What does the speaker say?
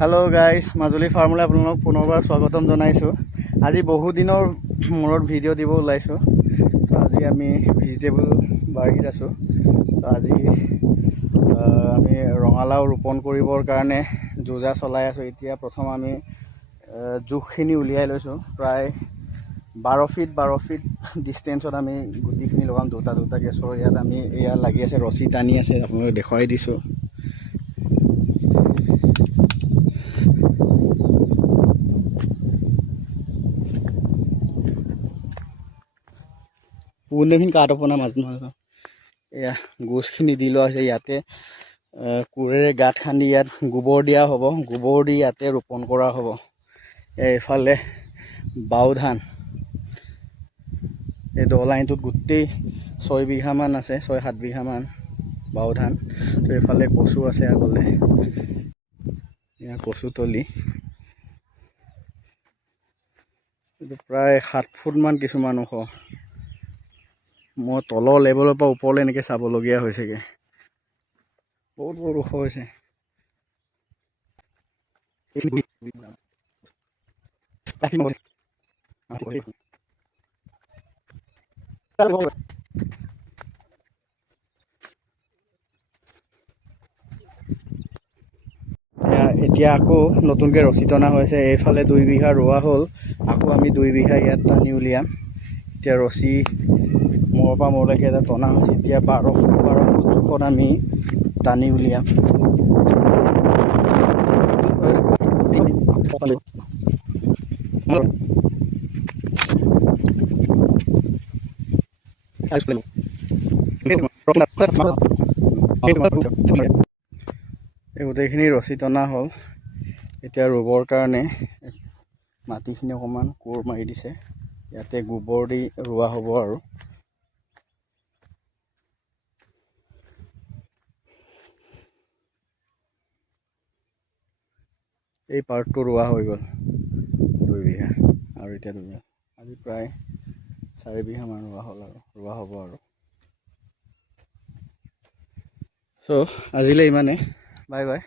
Hello' guys, Majuli ফাৰ্মলৈ আপোনালোকক পুনৰবাৰ স্বাগতম জনাইছোঁ। আজি বহুদিনৰ মূৰত ভিডিঅ' দিব ওলাইছোঁ। চ' আজি আমি ভেজিটেবল বাৰীত আছোঁ। চ' আজি আমি ৰঙালাও ৰোপণ কৰিবৰ কাৰণে যোজা চলাই আছোঁ। এতিয়া প্ৰথম আমি জোখখিনি উলিয়াই লৈছোঁ। প্ৰায় 12 ফিট ডিষ্টেঞ্চত আমি গুটিখিনি লগাম দুটাকৈ। চ' ইয়াত আমি এয়া লাগি আছে, ৰছী টানি আছে, আপোনালোকক দেখুৱাই দিছোঁ। পুনেখিনি কাঠ পোনা মাছ এয়া গোচখিনি দি লোৱা হৈছে। ইয়াতে কোৰেৰে গাঁত খান্দি ইয়াত গোবৰ দিয়া হ'ব। গোবৰ দি ইয়াতে ৰোপণ কৰা হ'ব। এইফালে বাও ধান, এই দ লাইনটোত গোটেই 6 বিঘামান আছে, 6-7 বিঘামান বাও ধান। তো এইফালে কচু আছে আগলৈ, এয়া কচুতলি। এইটো প্ৰায় 7 ফুটমান কিছুমান ওখ। মই তলৰ লেভেলৰ পৰা ওপৰলৈ এনেকৈ চাবলগীয়া হৈছেগৈ। বহুত ওখ হৈছে। এতিয়া আকৌ নতুনকৈ ৰছী টনা হৈছে। এইফালে 2 বিঘা ৰোৱা হ'ল, আকৌ আমি 2 বিঘা ইয়াত টানি উলিয়াম। এতিয়া ৰছী মূৰৰ পৰা মূৰলৈকে এটা টনা হৈছে। এতিয়া 12 ফুট জোখত আমি টানি উলিয়াম। এই গোটেইখিনি ৰছী টনা হ'ল। এতিয়া ৰুবৰ কাৰণে মাটিখিনি অকণমান কোৰ মাৰি দিছে। ইয়াতে গোবৰ দি ৰোৱা হ'ব আৰু। এই পাৰ্টটো ৰোৱা হৈ গ'ল 2 বিঘা, আৰু এতিয়া 2 বিঘা। আজি প্ৰায় 4 বিঘামান ৰোৱা হ'ল আৰু ৰোৱা হ'ব আৰু। চ' আজিলৈ ইমানে, বাই বাই।